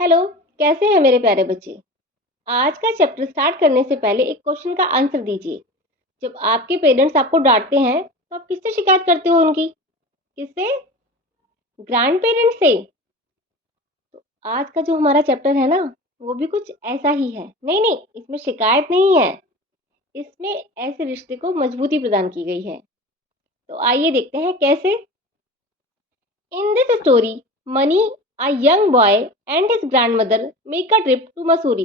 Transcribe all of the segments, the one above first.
Hello. कैसे हैं मेरे प्यारे बच्चे। आज का चैप्टर स्टार्ट करने से पहले एक क्वेश्चन का आंसर दीजिए। जब आपके पेरेंट्स आपको डांटते हैं तो आप किससे शिकायत करते हो उनकी? किससे? ग्रैंड पेरेंट्स से। तो आज का जो हमारा चैप्टर है ना, वो भी कुछ ऐसा ही है। नहीं नहीं, इसमें शिकायत नहीं है, इसमें ऐसे रिश्ते को मजबूती प्रदान की गई है। तो आइए देखते हैं कैसे। In this story, Mani, a young boy and his grandmother make a trip to Mussoorie.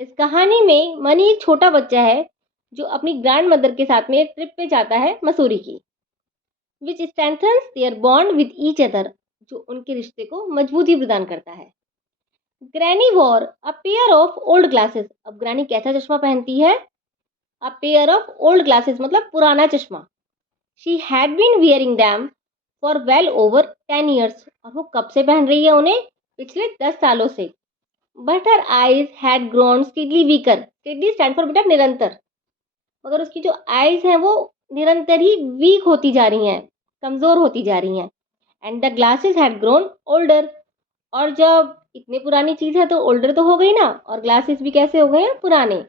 इस कहानी में मनी एक छोटा बच्चा है जो अपनी ग्रैंड मदर के साथ में ट्रिप पे जाता है मसूरी की, which strengthens their bond with each other, जो उनके रिश्ते को मजबूती प्रदान करता है। Granny wore a pair of old glasses. अब ग्रैनी कैसा चश्मा पहनती है? A pair of old glasses मतलब पुराना चश्मा। She had been wearing them for well over 10 years। और वो कब से पहन रही है उन्हें? पिछले 10 सालों से। But her eyes had grown steadily weaker. Steadily stand for बेटा निरंतर। मगर उसकी जो आईज हैं वो निरंतर ही वीक होती जा रही हैं, कमजोर होती जा रही हैं। And the glasses had grown older. और जब इतनी पुरानी चीज है तो ओल्डर तो हो गई ना, और ग्लासेस भी कैसे हो गए हैं? पुराने।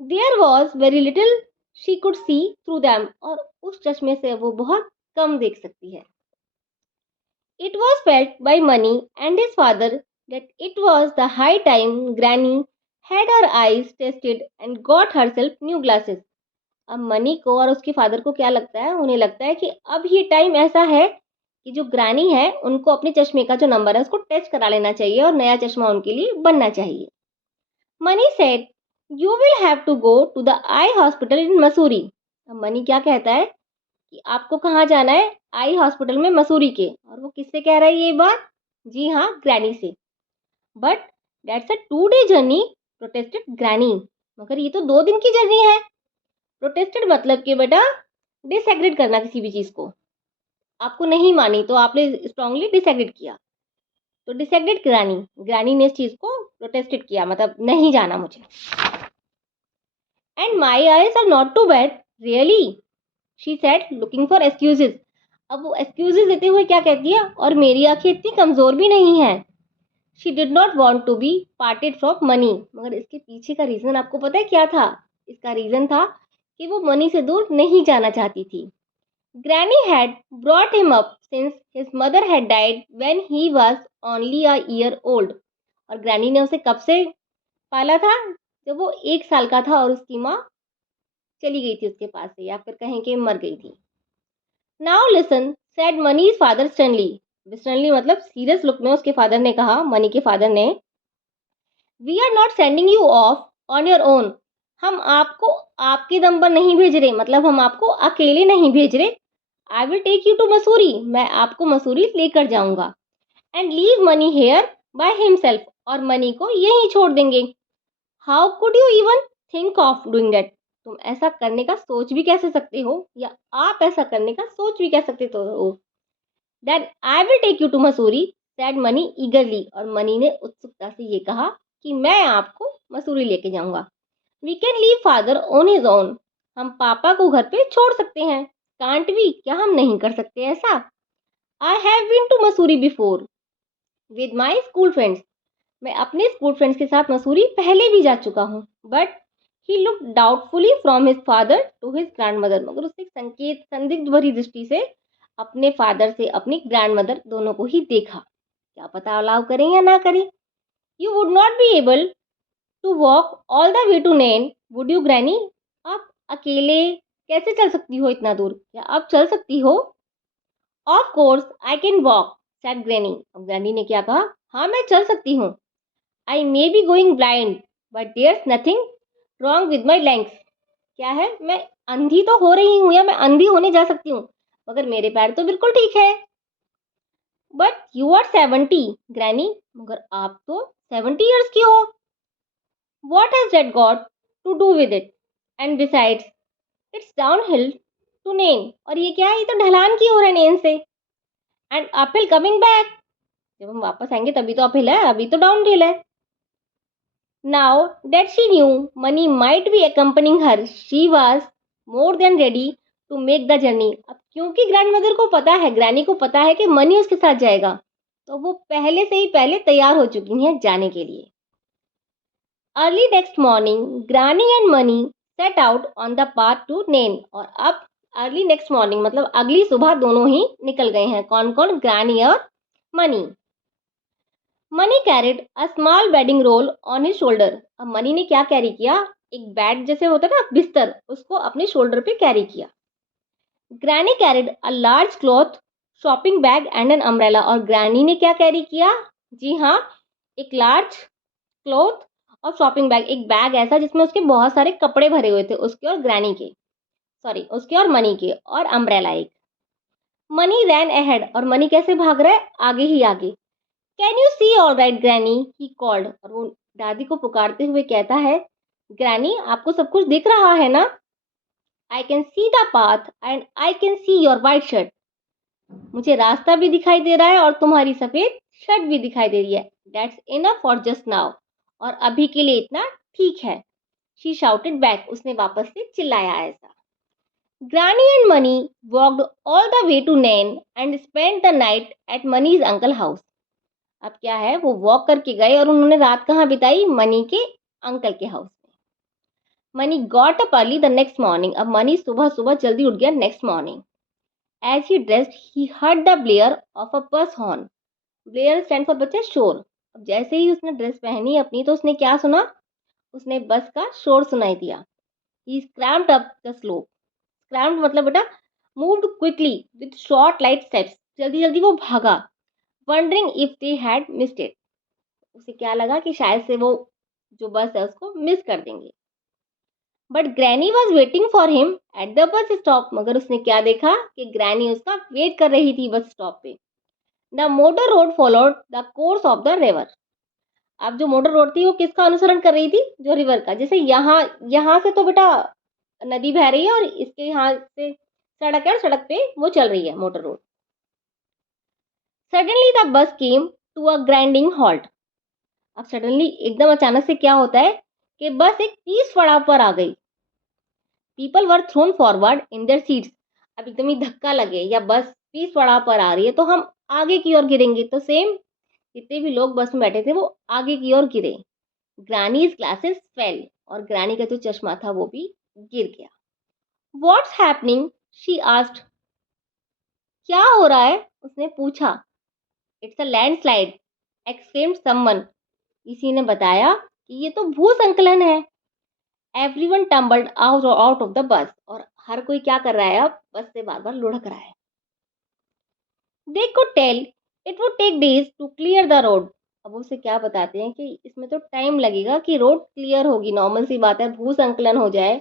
There was very little she could see through them. और उस चश्मे से वो बहुत कम देख सकती है। It was felt by money and his father that it was the high time Granny had her eyes tested and got herself new glasses। अब मनी को और उसके फादर को क्या लगता है? उन्हें लगता है कि अब ये टाइम ऐसा है कि जो ग्रानी है उनको अपने चश्मे का जो नंबर है उसको टेस्ट करा लेना चाहिए और नया चश्मा उनके लिए बनना चाहिए। Mani said you will have to go to the eye hospital in Mussoorie. अब मनी क्या कहता है कि आपको कहाँ जाना है? आई हॉस्पिटल में मसूरी के। और वो किससे कह रहा है ये बात? जी हाँ, ग्रैनी से। But that's a 2 day journey, protested granny. मगर ये तो 2 दिन की जर्नी है। प्रोटेस्टेड मतलब कि बेटा डिसएग्रीड करना किसी भी चीज को। आपको नहीं मानी तो आपने स्ट्रांगली डिसएग्रीड किया, तो डिसएग्रीड ग्रैनी। ग्रैनी ने इस चीज को प्रोटेस्टेड किया, मतलब नहीं जाना मुझे। And my eyes are not too bad really, she said looking for excuses. अब वो एक्सक्यूजेज देते हुए क्या कहती है? और मेरी आंखें इतनी कमजोर भी नहीं है। She did not want to be parted from Mani. मगर इसके पीछे का रीजन आपको पता है क्या था? इसका रीजन था कि वो मनी से दूर नहीं जाना चाहती थी। Granny had brought him up since his mother had died when he was only a year old। और ग्रैनी ने उसे कब से पाला था? जब वो 1 साल का था और उसकी माँ चली गई थी उसके पास से, या फिर कहें कि मर गई थी। Now listen said Mani's father sternly. Sternly मतलब सीरियस लुक में उसके फादर ने कहा, मनी के फादर ने, we are not sending you off on your own. हम आपको आपके दम पर नहीं भेज रहे, मतलब हम आपको अकेले नहीं भेज रहे। I will take you to Mussoorie. मैं आपको मसूरी लेकर जाऊंगा। And leave Mani here by himself. और मनी को यहीं छोड़ देंगे। How could you even think of doing that. तुम ऐसा करने का सोच भी कैसे सकते हो, या आप ऐसा करने का सोच भी कैसे सकते हो? Then I will take you to Mussoorie said Mani eagerly. और मनी ने उत्सुकता से ये कहा कि मैं आपको मसूरी लेके जाऊंगा। We can leave father on his own. हम पापा को घर पे छोड़ सकते हैं। कांट वी, क्या हम नहीं कर सकते ऐसा? I have been to Mussoorie before with my school friends. मैं अपने स्कूल फ्रेंड्स के साथ मसूरी पहले भी जा चुका हूँ। But he look doubtfully from his father to his grandmother. मगर उसने संकेत संदिग्ध भरी दृष्टि से अपने फादर से अपनी ग्रैंड मदर दोनों को ही देखा। क्या पता अलाउ करें या ना करें। You would not be able to walk all the way to Nain would you granny. आप अकेले कैसे चल सकती हो इतना दूर? क्या आप चल सकती हो? Of course I can walk said granny. अब ग्रैनी ने क्या कहा? हाँ मैं चल सकती हूँ। I may be going blind but there's nothing wrong with my legs. क्या है? मैं अंधी तो हो रही हूँ, या मैं अंधी होने जा सकती हूँ, मगर मेरे पैर तो बिल्कुल ठीक है। But you are 70 granny. मगर आप तो 70 years की हो। What has that got to do with it? And besides it's downhill to Nain. और ये क्या है? ये तो ढलान की ओर है नेन से। And uphill coming back. जब हम वापस आएंगे तभी तो अपहिल है, अभी तो डाउन हिल है। Now that she knew money might be accompanying her, she was more than ready to make the journey। अब क्योंकि ग्रैंड मदर को पता है, ग्रैनी को पता है कि मनी उसके साथ जाएगा, तो वो पहले से ही पहले तैयार हो चुकी हैं जाने के लिए। Early next morning granny and Mani set out on the path to Nain. और अब अर्ली नेक्स्ट मॉर्निंग मतलब अगली सुबह दोनों ही निकल गए हैं। कौन कौन? ग्रानी और मनी। Mani carried a small bedding roll on his shoulder. अब मनी ने क्या कैरी किया? एक बेड जैसे होता है ना, बिस्तर, उसको अपने शोल्डर पे कैरी किया। Granny carried a large cloth shopping bag and an umbrella. और ग्रैनी ने क्या कैरी किया? जी हाँ, एक लार्ज क्लॉथ और शॉपिंग बैग, एक बैग ऐसा जिसमें उसके बहुत सारे कपड़े भरे हुए थे, उसके और ग्रैनी के, सॉरी उसके और मनी के, और अम्ब्रेला एक। Mani ran ahead. और मनी कैसे भाग रहा है? आगे ही आगे। Can you see all right granny, he called. और वो दादी को पुकारते हुए कहता है, ग्रैनी आपको सब कुछ दिख रहा है ना? I can see the path and I can see your white shirt. मुझे रास्ता भी दिखाई दे रहा है और तुम्हारी सफेद शर्ट भी दिखाई दे रही है। That's enough for just now. और अभी के लिए इतना ठीक है। She shouted back. उसने वापस से चिल्लाया ऐसा। Granny and Mani walked all the way to Nain and spend the night at Mani's uncle house. अब क्या है, वो वॉक करके गए और उन्होंने रात कहाँ बिताई? मनी के अंकल के हाउस में। Mani got up early the next morning. अब मनी सुबह सुबह जल्दी उठ गया next morning. As he dressed he heard the blare of a bus horn. Blair stand for बच्चा शोर। अब जैसे ही उसने ड्रेस पहनी अपनी, तो उसने क्या सुना? उसने बस का शोर सुनाई दिया। ही स्क्रैम्ड अप द स्लोप। स्क्रैम्ड मतलब बेटा moved quickly with short light steps. जल्दी जल्दी वो भागा। Wondering if they had missed it. उसे क्या लगा कि शायद से वो जो बस है उसको मिस कर देंगे। But granny was waiting for him at the bus stop. मगर उसने क्या देखा कि ग्रैनी उसका वेट कर रही थी बस स्टॉप पे। The motor road followed the course of the river. अब जो मोटर रोड थी वो किसका अनुसरण कर रही थी? जो रिवर का। जैसे यहाँ यहाँ से तो बेटा नदी बह रही है और इसके यहाँ से सड़क है और सड़क पे वो चल रही है motor road. Suddenly the bus came to a grinding halt. अब सडनली एकदम अचानक से क्या होता है कि बस एक तीस पड़ाव पर आ गई। People were thrown forward in their seats. अब एकदम ही धक्का लगे या बस 30 पड़ाव पर आ रही है तो हम आगे की ओर गिरेंगे, तो सेम जितने भी लोग बस में बैठे थे वो आगे की ओर गिरे। ग्रानीज ग्लासेस फेल। और ग्रानी का जो चश्मा था वो भी गिर गया। What's happening, she asked. क्या हो रहा है? उसने पूछा। It's a landslide, exclaimed someone. किसी ने बताया कि ये तो भूस्खलन है। Everyone tumbled out of the bus. और हर कोई क्या कर रहा है? अब बस से बार बार लुढ़क रहा है। They could tell it would take days to clear the road. अब उसे क्या बताते हैं कि इसमें तो टाइम लगेगा कि रोड क्लियर होगी। नॉर्मल सी बात है, भूसंकलन हो जाए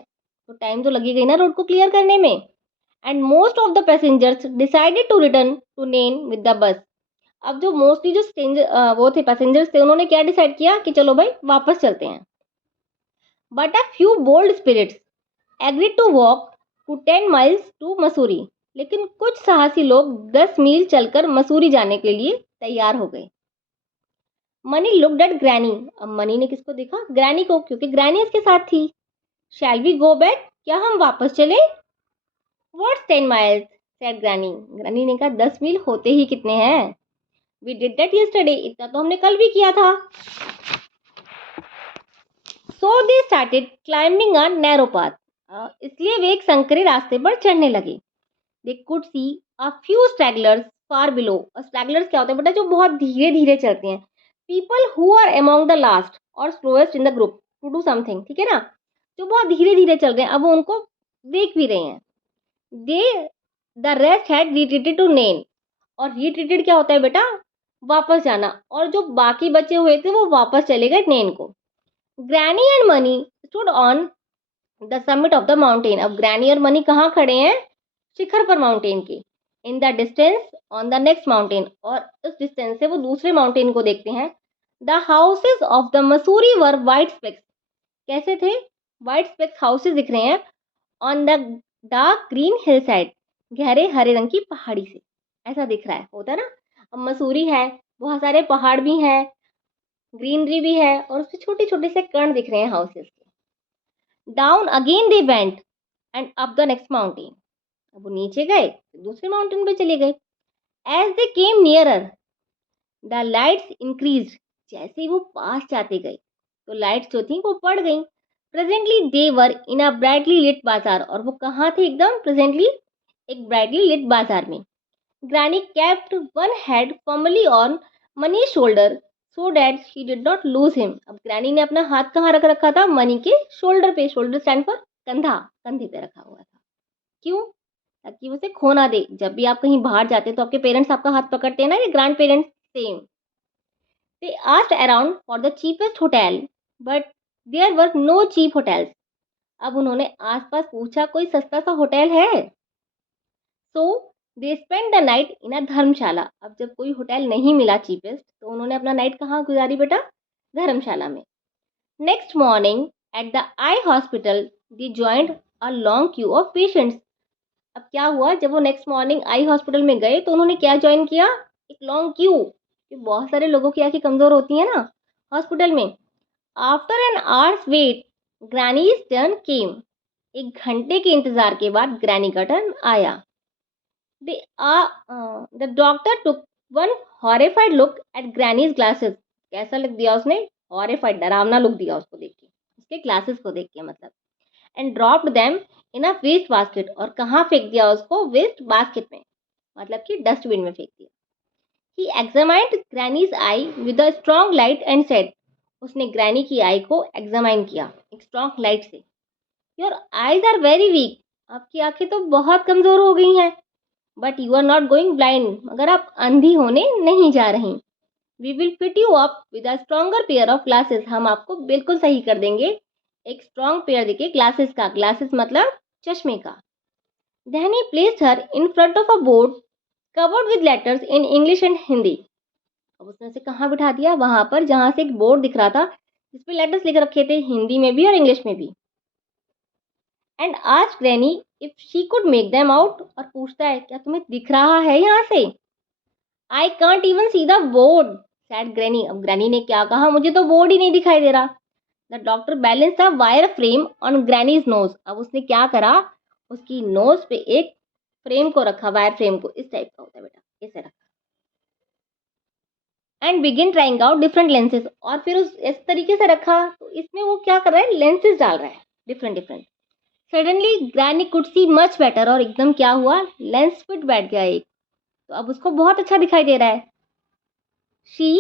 तो टाइम तो लगेगा ही ना रोड को क्लियर करने में। And most of the passengers decided to return to Nain with the bus. अब जो मोस्टली जो वो थे पैसेंजर्स थे, उन्होंने क्या डिसाइड किया कि चलो भाई वापस चलते हैं। But a few bold spirits agreed to walk to 10 miles to Mussoorie. लेकिन कुछ साहसी लोग 10 मील चलकर मसूरी जाने के लिए तैयार हो गए। Money looked at granny. अब मनी ने किसको देखा? ग्रैनी को, क्योंकि ग्रैनी इसके साथ थी। शैल वी गो बैक, क्या हम वापस चले? What's 10 miles, said granny. Granny ने कहा 10 मील होते ही कितने हैं? वी डिड दैट यस्टरडे, इतना तो हमने कल भी किया था। So they started climbing a narrow path. इसलिए वे एक संकरे रास्ते पर चढ़ने लगे। They could see a few stragglers far below. और स्ट्रैगलर्स क्या होते हैं बेटा? जो बहुत धीरे धीरे चलते हैं। People who are among the last और slowest in the group to do something. ठीक है ना? जो बहुत धीरे धीरे चल रहे हैं, अब वो उनको देख भी रहे हैं। They the rest had retreated to Nain. और रिट्रीटेड क्या होता है बेटा? वापस जाना। और जो बाकी बचे हुए थे वो वापस चले गए नेन को। Granny and money stood on the summit of the mountain. अब ग्रैनी और मनी कहाँ खड़े हैं? शिखर पर माउंटेन के। In the distance on the next mountain. और उस डिस्टेंस से वो दूसरे माउंटेन को देखते हैं। The houses of the Mussoorie were white specs. कैसे थे? वाइट स्पेक्स हाउसेज दिख रहे हैं on the dark Green hill side. गहरे हरे रंग की पहाड़ी से ऐसा दिख रहा है, होता है ना? अब मसूरी है, बहुत सारे पहाड़ भी हैं, ग्रीनरी भी है, और उसपे छोटे छोटे से कण दिख रहे हैं हाउसेज के। Down again they went and up the next mountain. अब वो नीचे गए, दूसरे माउंटेन पे चले गए। As they came nearer, the lights increased, जैसे ही वो पास जाते गए तो लाइट्स जो थी वो बढ़ गई। प्रेजेंटली दे वर इन अ ब्राइटली लिट बाजार, और वो कहाँ थे एकदम प्रेजेंटली, एक ब्राइटली लिट बाजार में। Granny kept one hand firmly on Mani's shoulder so that she did not lose him. अब ग्रैनी ने अपना हाथ कहाँ रख रखा था, मनी के शोल्डर पे, शोल्डर स्टैंड फॉर कंधा, कंधे पे रखा हुआ था। क्यों? ताकि उसे खो ना दे। जब भी आप कहीं बाहर जाते हैं तो आपके पेरेंट्स आपका हाथ पकड़ते हैं ना, ये grandparents same. They asked around for the cheapest hotel but there were no cheap hotels. अब उन्होंने आसपास पूछा कोई सस्ता सा होटल है। So they spend the night in a dharamshala. अब जब कोई होटल नहीं मिला चीपेस्ट तो उन्होंने अपना नाइट कहाँ गुजारी बेटा, धर्मशाला में। Next morning at the eye hospital they joined a long Q of patients. अब क्या हुआ, जब वो नेक्स्ट मॉर्निंग आई हॉस्पिटल में गए तो उन्होंने क्या ज्वाइन किया, एक लॉन्ग क्यू, कि बहुत सारे लोगों की आंखें कमजोर होती है ना हॉस्पिटल में। After an hour's wait granny's turn came. एक घंटे के इंतजार के बाद ग्रैनी का टर्न आया। The doctor took one horrified look at Granny's glasses. कैसा लुक दिया उसने, horrified, डरावना लुक दिया उसको देख के, उसके ग्लासेस को देख के मतलब। And dropped them in a waste basket, और कहाँ फेंक दिया उसको, वेस्ट बास्केट में, मतलब कि डस्टबिन में फेंक दिया। He examined Granny's eye with a strong light and said, उसने ग्रैनी की आई को एग्जामाइन किया एक स्ट्रॉन्ग लाइट से। Your eyes are very weak, आपकी आंखें तो बहुत कमजोर हो गई हैं। But you are not going blind, मगर आप अंधी होने नहीं जा रही। We will fit you up with a stronger pair of glasses, हम आपको बिल्कुल सही कर देंगे एक स्ट्रॉन्ग पेयर देके ग्लासेस का, ग्लासेस मतलब चश्मे का। Then he placed her in front of a board covered with letters in English and Hindi. अब उसने उसे कहाँ बिठा दिया, वहां पर जहां से एक बोर्ड दिख रहा था जिसपे लेटर्स लिख रखे थे हिंदी में भी और इंग्लिश में भी। एंड आज granny if she could make them out, और पूछता है क्या तुम्हें दिख रहा है यहाँ से। I can't even see the board sad granny. अब ग्रैनी ने क्या कहा, मुझे तो बोर्ड ही नहीं दिखाई दे रहा। The doctor balance the wire frame on granny's nose. अब उसने क्या करा, उसकी नोज पे एक फ्रेम को रखा, वायर फ्रेम को, इस टाइप का होता है बेटा, ऐसे रखा। And begin trying out different lenses, और फिर उस इस तरीके से रखा तो इसमें वो क्या कर रहा है, लेंसेज डाल रहा है different different. Suddenly granny could see much better, और एकदम क्या हुआ, लेंस फिट बैठ गया एक, तो अब उसको बहुत अच्छा दिखाई दे रहा है। She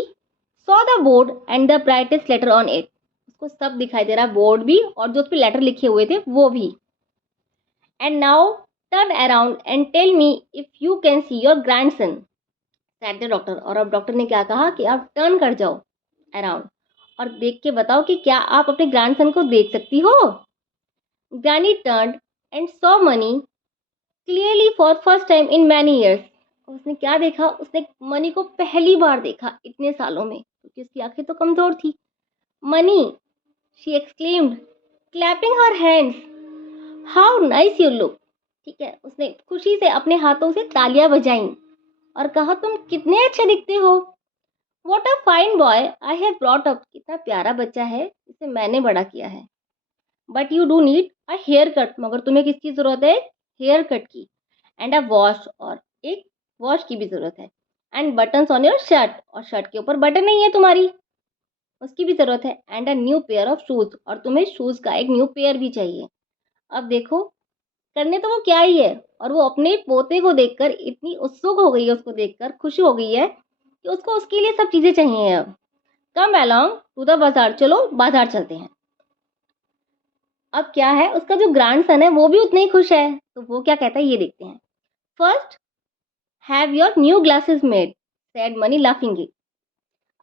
saw the board and the brightest later on it, उसको सब दिखाई दे रहा है, बोर्ड भी और जो उस पे लेटर लिखे हुए थे वो भी। And now turn around and tell me if you can see your grandson said the doctor. और अब डॉक्टर ने क्या कहा कि आप टर्न कर जाओ अराउंड और देख के बताओ कि क्या आप अपने ग्रैंडसन को देख सकती हो। Granny turned and saw money clearly for first time in many years. उसने क्या देखा, उसने मनी को पहली बार देखा इतने सालों में, क्योंकि उसकी आंखें तो कमजोर थी। Money, she exclaimed clapping her hands, how nice you look. ठीक है, उसने खुशी से अपने हाथों से तालियां बजाई और कहा तुम कितने अच्छे दिखते हो। What a fine boy I have brought up, कितना प्यारा बच्चा है, इसे मैंने बड़ा किया है। But you do need a hair cut, मगर तुम्हें किसकी जरूरत है, हेयर कट की। एंड अ वॉश, और एक वॉश की भी जरूरत है। And buttons on your shirt, और शर्ट के ऊपर बटन नहीं है तुम्हारी, उसकी भी जरूरत है। And a new pair of shoes, और तुम्हें शूज का एक न्यू पेयर भी चाहिए। अब देखो, करने तो वो क्या ही है, और वो अपने पोते को देखकर इतनी उत्सुक हो गई है, उसको देखकर खुशी हो गई है कि उसको उसके लिए सब चीजें चाहिए। अब कम अलोंग टू द बाजार, चलो बाजार चलते हैं। अब क्या है, उसका जो ग्रैंड सन है वो भी उतना ही खुश है, तो वो क्या कहता है ये देखते हैं। First have your new glasses made said Mani laughingly.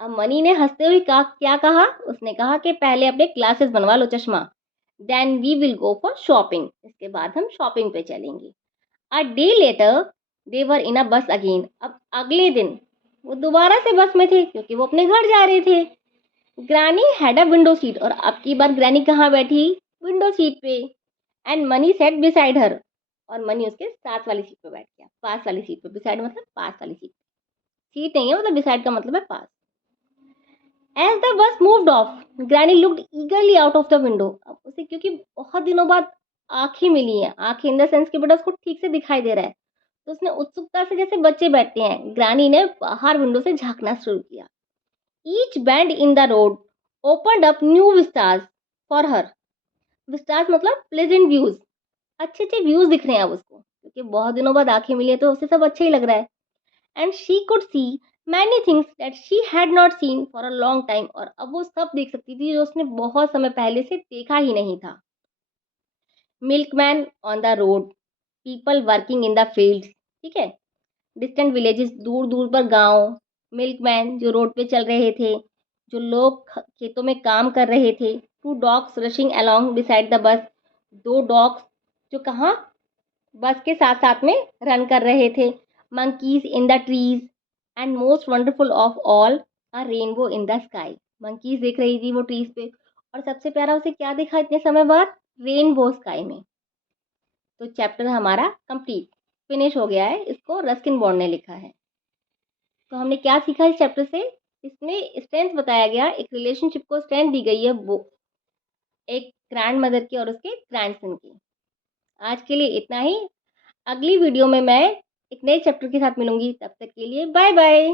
अब मनी ने हंसते हुए क्या कहा, उसने कहा कि पहले अपने ग्लासेस बनवा लो, चश्मा। Then we will go for shopping, इसके बाद हम शॉपिंग पे चलेंगे। अ डे लेटर दे वर इन अ बस अगेन। अब अगले दिन वो दोबारा से बस में थे क्योंकि वो अपने घर जा रहे थे। Granny had a window seat, और अब की बार ग्रैनी कहाँ बैठी, विंडो सीट पे। And Mani set beside her, और मनी उसके साथ वाली सीट पे बैठ गया, पास वाली सीट पे। बिसाइड मतलब पास वाली सीट, सीट नहीं है मतलब, बिसाइड का मतलब है पास। As the bus moved off granny looked eagerly out of the window. अब उसे क्योंकि बहुत दिनों बाद आंखें मिली हैं, आंखें इन द सेंस कि बेटा उसको ठीक से दिखाई दे रहा है, तो उसने उत्सुकता से जैसे बच्चे बैठते हैं, ग्रानी ने बाहर विंडो से झाँकना शुरू किया। Each bend in the road opened up new Vistas for her. Vistas मतलब प्लेजेंट व्यूज, अच्छे-अच्छे व्यूज दिख रहे हैं अब उसको, क्योंकि बहुत दिनों बाद आँखें मिली है तो उसे सब अच्छा ही लग रहा है। And she could see many things that she had not seen for a long time, और अब वो सब देख सकती थी जो उसने बहुत समय पहले से देखा ही नहीं था। Milkman on the road, people working in the fields, ठीक है, डिस्टेंट विलेजेस, दूर दूर पर गांव, मिल्कमैन जो रोड पे चल रहे थे, जो लोग खेतों में काम कर रहे थे, two dogs rushing along beside the bus, दो डॉग्स जो कहाँ बस के साथ साथ में रन कर रहे थे, monkeys in the trees, and most wonderful of all a rainbow in the sky. Monkeys देख रही थी वो ट्रीज पे, और सबसे प्यारा उसे क्या दिखा इतने समय बाद? रेनबो स्काई में। तो चैप्टर हमारा कंप्लीट फिनिश हो गया है, इसको रस्किन बॉन्ड ने लिखा है। तो हमने क्या सीखा इस चैप्टर से? इसमें स्ट्रेंथ बताया गया, एक रिलेशनशिप को स्ट्रेंथ दी गई है वो एक ग्रैंड मदर की और उसके ग्रैंडसन की। आज के लिए इतना ही। अगली वीडियो में मैं एक नए चैप्टर के साथ मिलूंगी, तब तक के लिए बाय बाय।